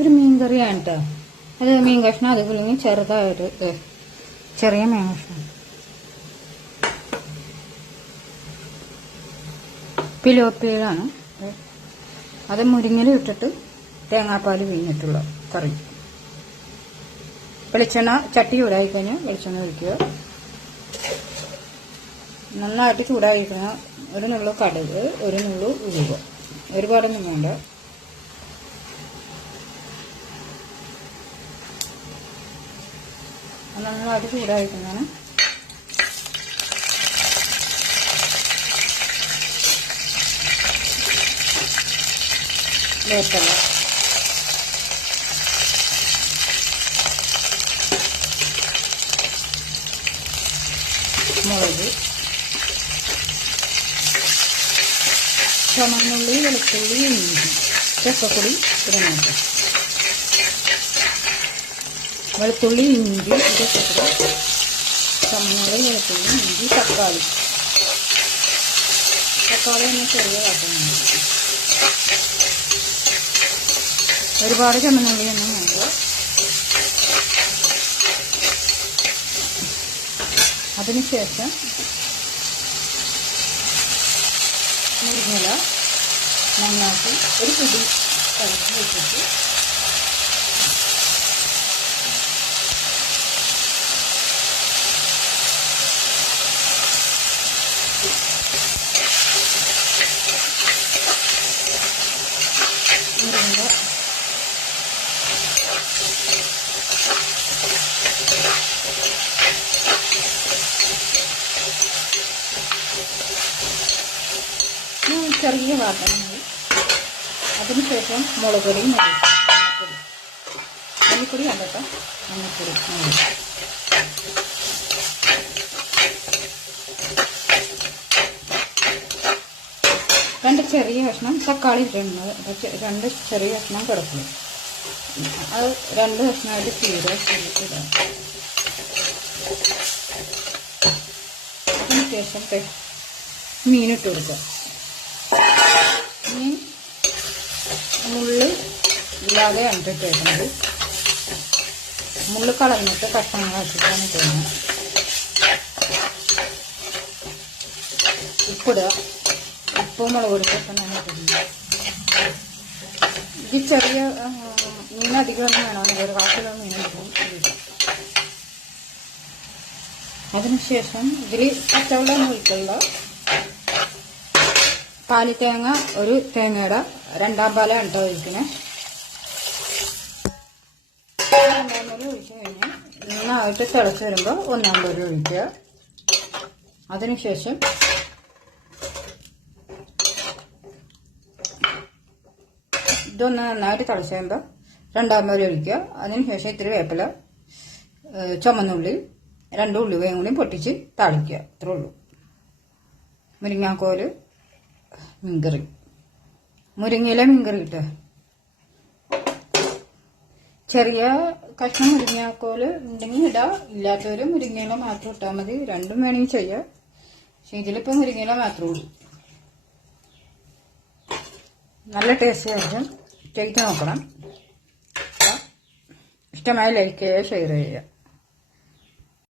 ഒരു മീൻ കറിയാണ് കേട്ടോ. അത് മീൻ കഷ്ണം അത് കുളിങ്ങി ചെറുതായൊരു ചെറിയ മീൻ കഷ്ണം പിലോപ്പിയിലാണ്. അത് മുരിങ്ങയിൽ ഇട്ടിട്ട് തേങ്ങാപ്പാൽ പിഴിഞ്ഞിട്ടുള്ള കറി. വെളിച്ചെണ്ണ ചട്ടി ചൂടായി കഴിഞ്ഞാൽ വെളിച്ചെണ്ണ ഒഴിക്കുക. നന്നായിട്ട് ചൂടായി കഴിഞ്ഞാൽ ഒരു നുള്ളു കടുക്, ഒരു നുള്ളു ഉലുവ, ഒരുപാടൊന്നും വേണ്ട. നന്നായിട്ട് ചൂടായി കഴിഞ്ഞാൽ വേപ്പില, മുളക്, ചുമന്നുള്ളി, വെളുത്തുള്ളി, ഇഞ്ചി, ചക്കപ്പൊടി ഇടുന്നുണ്ട്. വെളുത്തുള്ളി, ഇഞ്ചി, ചക്കപ്പൊടി, ചുമന്നുള്ളി, വെളുത്തുള്ളി, ഇഞ്ചി, തക്കാളി ഒന്ന് ചെറിയ കാട്ടുന്നുണ്ട്. ഒരുപാട് ചുമന്നുള്ളിയൊന്നും വേണ്ട. അതിനുശേഷം മുരിങ്ങയില നന്നാക്കി ഒരു പിടി കലക്കി വെച്ചിട്ട് മുരിങ്ങ ചെറിയ വാട്ടം മതി. അതിനുശേഷം മുളക് പൊടി, മല്ലിപ്പൊടി കണ്ടട്ടോ, മഞ്ഞൾപ്പൊടി, രണ്ട് ചെറിയ കഷ്ണം തക്കാളി ഇടുന്നത്, രണ്ട് ചെറിയ കഷ്ണം കിടക്കും. അത് രണ്ട് കഷ്ണമായിട്ട് ചീരയിടാം. അതിനുശേഷം മീനിട്ട് കൊടുക്കുക. മീൻ മുള്ള് ഇല്ലാതെ ഇട്ടേക്കുന്നത്, മുള്ള് കളഞ്ഞിട്ട് കഷ്ണങ്ങളാക്കിയിട്ടാണ് ചെയ്യുന്നത്. ഉപ്പിടുക, ഉപ്പും മുളക് പൊടിയൊക്കെ ഞാൻ ഇട്ടിട്ടുണ്ട്. ഈ ചെറിയ മീനധികം ഒന്നും വേണമെന്നില്ല, ഒരു 1/4 കിലോ മീൻ എടുക്കും. അതിനുശേഷം ഇതിൽ പച്ചവെള്ളം ഒഴിക്കുള്ള പാലി തേങ്ങ, ഒരു തേങ്ങയുടെ 2/2 പാലാണ് കേട്ടോ ഒഴിക്കുന്നത്. 2/2 പാല് ഒഴിച്ച് കഴിഞ്ഞാൽ നന്നായിട്ട് തിളച്ച് വരുമ്പോൾ 1/4 പാല് ഒഴിക്കുക. അതിനുശേഷം ഇതൊന്ന് നന്നായിട്ട് തിളച്ച് കഴിയുമ്പോൾ 2/2 പാല് ഒഴിക്കുക. അതിനുശേഷം ഇത്തിരി വേപ്പില, ചുമന്നുള്ളി, 2 ഉള്ളിവയും കൂടി പൊട്ടിച്ച് താളിക്കുക. അത്രേ ഉള്ളൂ. മുരിങ്ങാക്കോല് മീൻകറി, മുരിങ്ങയില മീൻകറി ഇട്ട ചെറിയ കഷ്ണം മുരിങ്ങാക്കോല് ഉണ്ടെങ്കിൽ ഇടാം, ഇല്ലാത്തവർ മുരിങ്ങയില മാത്രം ഇട്ടാൽ മതി. രണ്ടും വേണമെങ്കിൽ ചെയ്യാം. പക്ഷെ ഇതിലിപ്പോൾ മുരിങ്ങയില മാത്രമേ ഉള്ളൂ. നല്ല ടേസ്റ്റ് ആയിരിക്കും. ചെയ്ത് നോക്കണം. ഇഷ്ടമായി ലൈക്ക് ചെയ്യുക, ഷെയർ ചെയ്യുക.